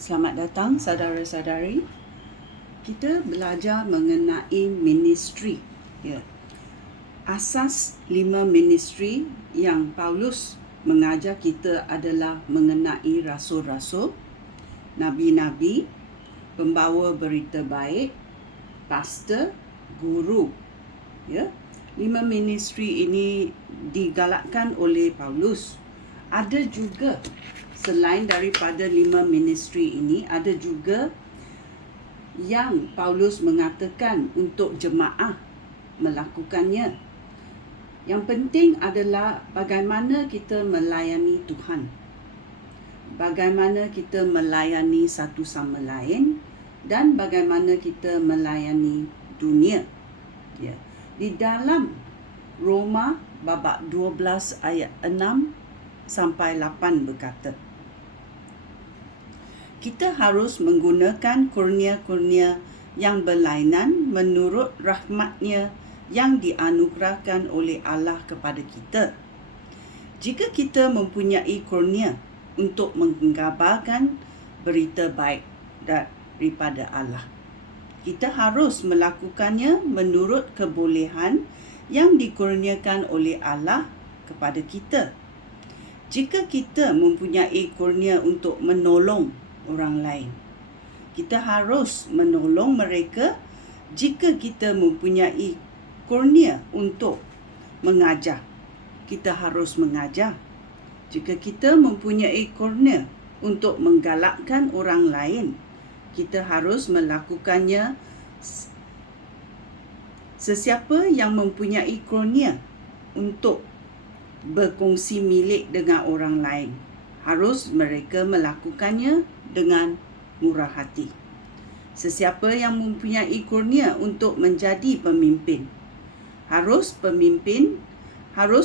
Selamat datang saudara-saudari. Kita belajar mengenai ministry. Asas 5 ministry yang Paulus mengajar kita adalah mengenai rasul-rasul, nabi-nabi, pembawa berita baik, pastor, guru. 5 ministry ini digalakkan oleh Paulus. Ada juga selain daripada 5 ministry ini, ada juga yang Paulus mengatakan untuk jemaah melakukannya. Yang penting adalah bagaimana kita melayani Tuhan, bagaimana kita melayani satu sama lain, dan bagaimana kita melayani dunia. Di dalam Roma babak 12 ayat 6 sampai 8 berkata, kita harus menggunakan kurnia-kurnia yang berlainan menurut rahmatnya yang dianugerahkan oleh Allah kepada kita. Jika kita mempunyai kurnia untuk menggambarkan berita baik daripada Allah, kita harus melakukannya menurut kebolehan yang dikurniakan oleh Allah kepada kita. Jika kita mempunyai kurnia untuk menolong orang lain, kita harus menolong mereka. Jika kita mempunyai kurnia untuk mengajar, kita harus mengajar. Jika kita mempunyai kurnia untuk menggalakkan orang lain, kita harus melakukannya. Sesiapa yang mempunyai kurnia untuk berkongsi milik dengan orang lain, harus mereka melakukannya dengan murah hati. Sesiapa yang mempunyai kurnia untuk menjadi pemimpin, harus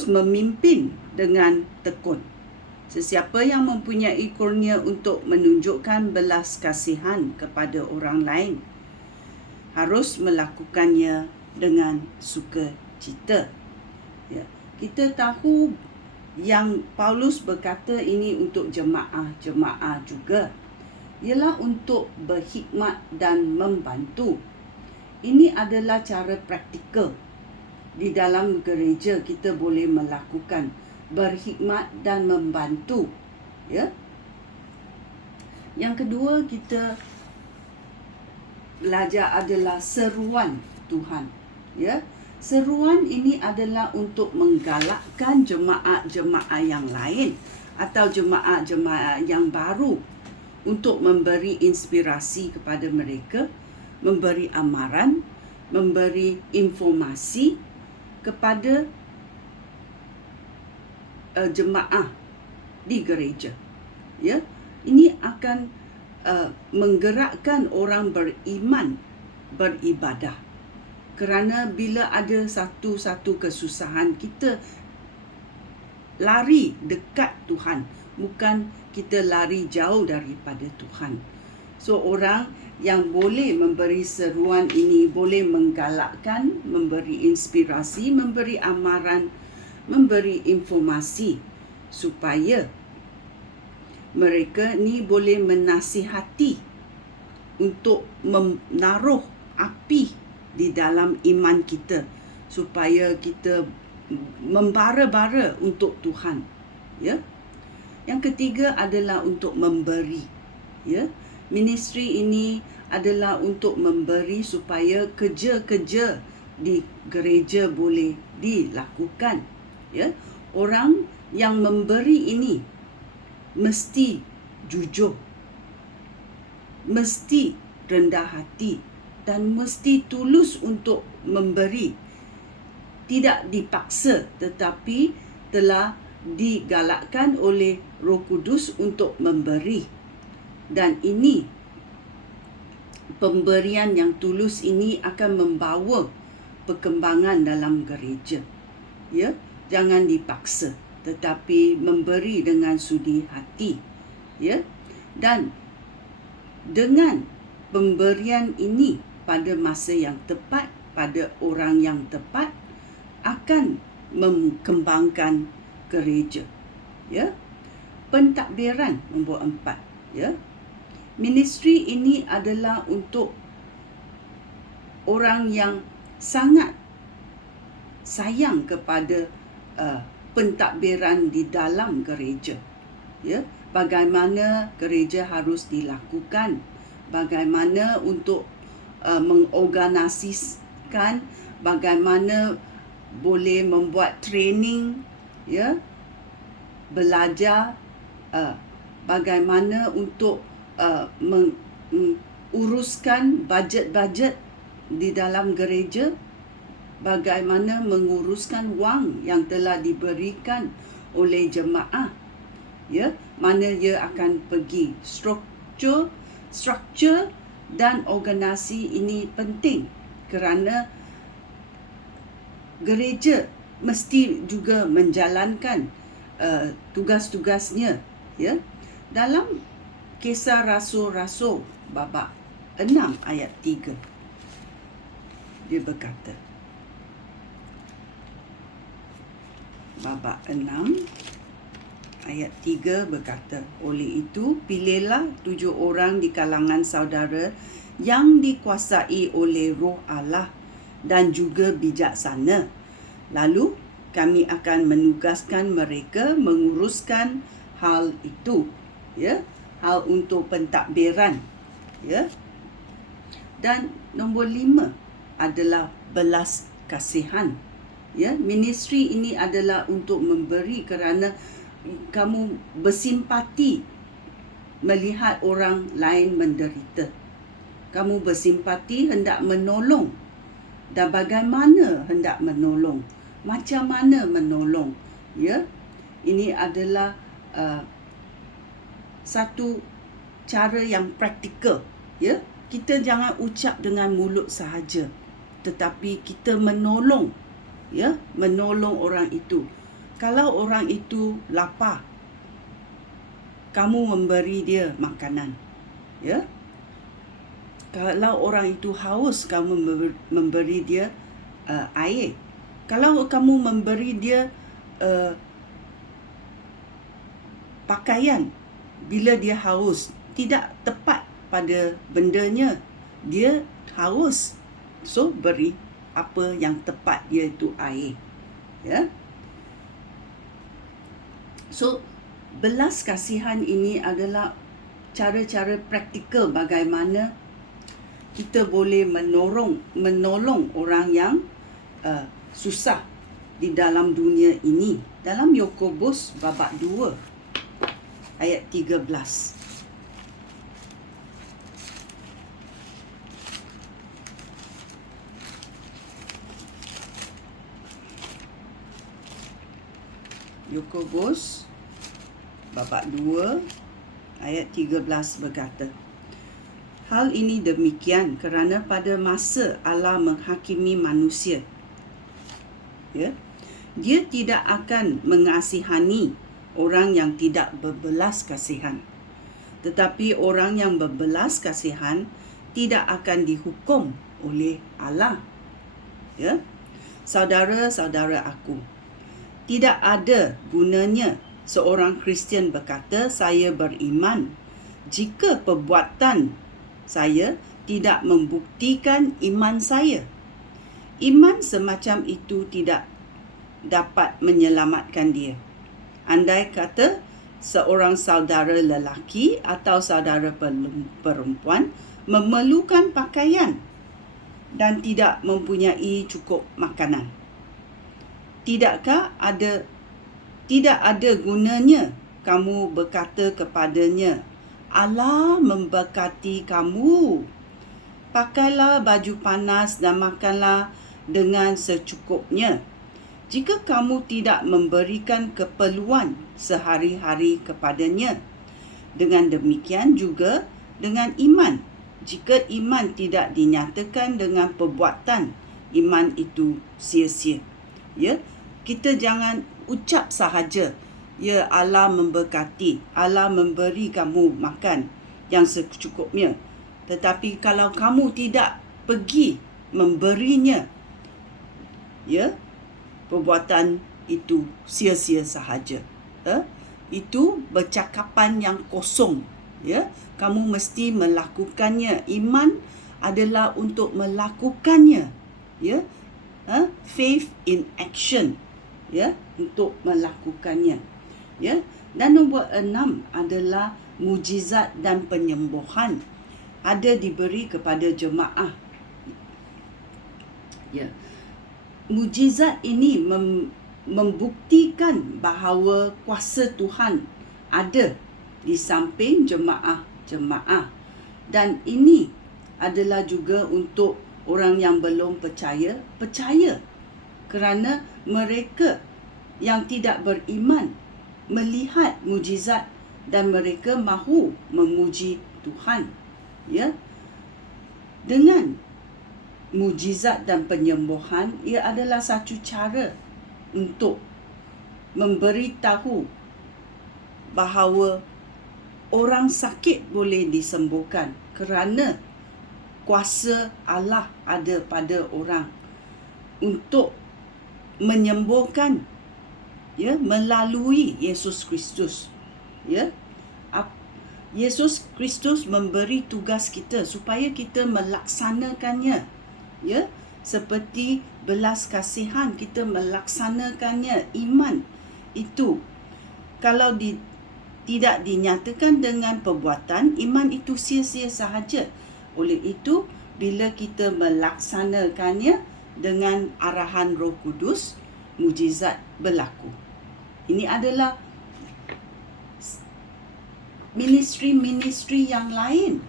memimpin dengan tekun. Sesiapa yang mempunyai kurnia untuk menunjukkan belas kasihan kepada orang lain, harus melakukannya dengan sukacita. Kita tahu yang Paulus berkata ini untuk jemaah juga, ialah untuk berkhidmat dan membantu. Ini adalah cara praktikal di dalam gereja kita boleh melakukan berkhidmat dan membantu. Yang kedua kita belajar adalah seruan Tuhan. Seruan ini adalah untuk menggalakkan jemaah-jemaah yang lain atau jemaah-jemaah yang baru, untuk memberi inspirasi kepada mereka, memberi amaran, memberi informasi kepada jemaah di gereja. Ini akan menggerakkan orang beriman beribadah. Kerana bila ada satu kesusahan, kita lari dekat Tuhan, bukan kita lari jauh daripada Tuhan. So orang yang boleh memberi seruan ini boleh menggalakkan, memberi inspirasi, memberi amaran, memberi informasi supaya mereka ni boleh menasihati untuk menaruh api di dalam iman kita, supaya kita membara-bara untuk Tuhan. Yang ketiga adalah untuk memberi. Ministry ini adalah untuk memberi supaya kerja-kerja di gereja boleh dilakukan. Orang yang memberi ini mesti jujur, mesti rendah hati, dan mesti tulus untuk memberi. Tidak dipaksa, tetapi telah digalakkan oleh Roh Kudus untuk memberi. Dan ini, pemberian yang tulus ini akan membawa perkembangan dalam gereja. Jangan dipaksa, tetapi memberi dengan sudi hati. Dan dengan pemberian ini pada masa yang tepat, pada orang yang tepat, akan mengembangkan gereja. Pentadbiran nombor 4. Ministry ini adalah untuk orang yang sangat sayang kepada pentadbiran di dalam gereja. Ya, bagaimana gereja harus dilakukan, bagaimana untuk mengorganisasikan, bagaimana boleh membuat training, ya, belajar bagaimana untuk menguruskan bajet-bajet di dalam gereja, bagaimana menguruskan wang yang telah diberikan oleh jemaah, ya, mana ia akan pergi. Struktur dan organisasi ini penting kerana gereja mesti juga menjalankan tugas-tugasnya, ya. Dalam Kisah Rasul-Rasul babak 6 ayat 3, dia berkata, babak 6 ayat 3 berkata, oleh itu pilihlah 7 orang di kalangan saudara yang dikuasai oleh Roh Allah dan juga bijaksana. Lalu kami akan menugaskan mereka menguruskan hal itu, ya, hal untuk pentadbiran, ya. Dan nombor 5 adalah belas kasihan, ya. Ministry ini adalah untuk memberi kerana kamu bersimpati melihat orang lain menderita. Kamu bersimpati hendak menolong. Dan bagaimana hendak menolong? Macam mana menolong? Ya, ini adalah satu cara yang praktikal. Ya, kita jangan ucap dengan mulut sahaja, tetapi kita menolong. Ya, menolong orang itu. Kalau orang itu lapar, kamu memberi dia makanan. Ya. Kalau orang itu haus, kamu memberi dia air. Kalau kamu memberi dia pakaian bila dia haus, tidak tepat pada bendanya, dia haus, so beri apa yang tepat, iaitu air, ya. So belas kasihan ini adalah cara-cara praktikal bagaimana kita boleh menolong orang yang susah di dalam dunia ini. Dalam Yakobus babak 2 ayat 13. Yakobus babak 2 ayat 13 berkata, hal ini demikian kerana pada masa Allah menghakimi manusia, ya, dia tidak akan mengasihani orang yang tidak berbelas kasihan, tetapi orang yang berbelas kasihan tidak akan dihukum oleh Allah. Ya, saudara-saudara aku, tidak ada gunanya seorang Kristian berkata saya beriman jika perbuatan saya tidak membuktikan iman saya. Iman semacam itu tidak dapat menyelamatkan dia. Andai kata seorang saudara lelaki atau saudara perempuan memerlukan pakaian dan tidak mempunyai cukup makanan, tidak ada gunanya kamu berkata kepadanya, Allah memberkati kamu, pakailah baju panas dan makanlah dengan secukupnya, jika kamu tidak memberikan keperluan sehari-hari kepadanya. Dengan demikian juga dengan iman. Jika iman tidak dinyatakan dengan perbuatan, iman itu sia-sia. Ya, kita jangan ucap sahaja, ya Allah memberkati, Allah memberi kamu makan yang secukupnya. Tetapi kalau kamu tidak pergi memberinya, ya, perbuatan itu sia-sia sahaja. Itu bercakapan yang kosong, Ya, kamu mesti melakukannya. Iman adalah untuk melakukannya. Ya, faith in action. Ya, untuk melakukannya. Ya, dan nombor 6 adalah mujizat dan penyembuhan ada diberi kepada jemaah. Ya, mujizat ini membuktikan bahawa kuasa Tuhan ada di samping jemaah-jemaah. Dan ini adalah juga untuk orang yang belum percaya kerana mereka yang tidak beriman melihat mujizat dan mereka mahu memuji Tuhan. Ya, dengan mujizat dan penyembuhan, ia adalah satu cara untuk memberitahu bahawa orang sakit boleh disembuhkan kerana kuasa Allah ada pada orang untuk menyembuhkan, ya, melalui Yesus Kristus. Ya, Yesus Kristus memberi tugas kita supaya kita melaksanakannya. Ya, seperti belas kasihan, kita melaksanakannya. Iman itu kalau tidak dinyatakan dengan perbuatan, iman itu sia-sia sahaja. Oleh itu, bila kita melaksanakannya dengan arahan Roh Kudus, mujizat berlaku. Ini adalah ministry yang lain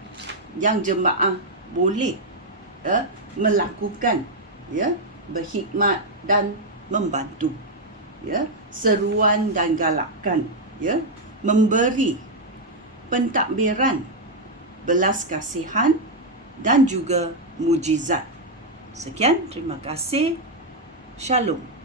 yang jemaah boleh melakukan, ya, berkhidmat dan membantu, ya, seruan dan galakan, ya, memberi pentadbiran, belas kasihan dan juga mujizat. Sekian, terima kasih. Shalom.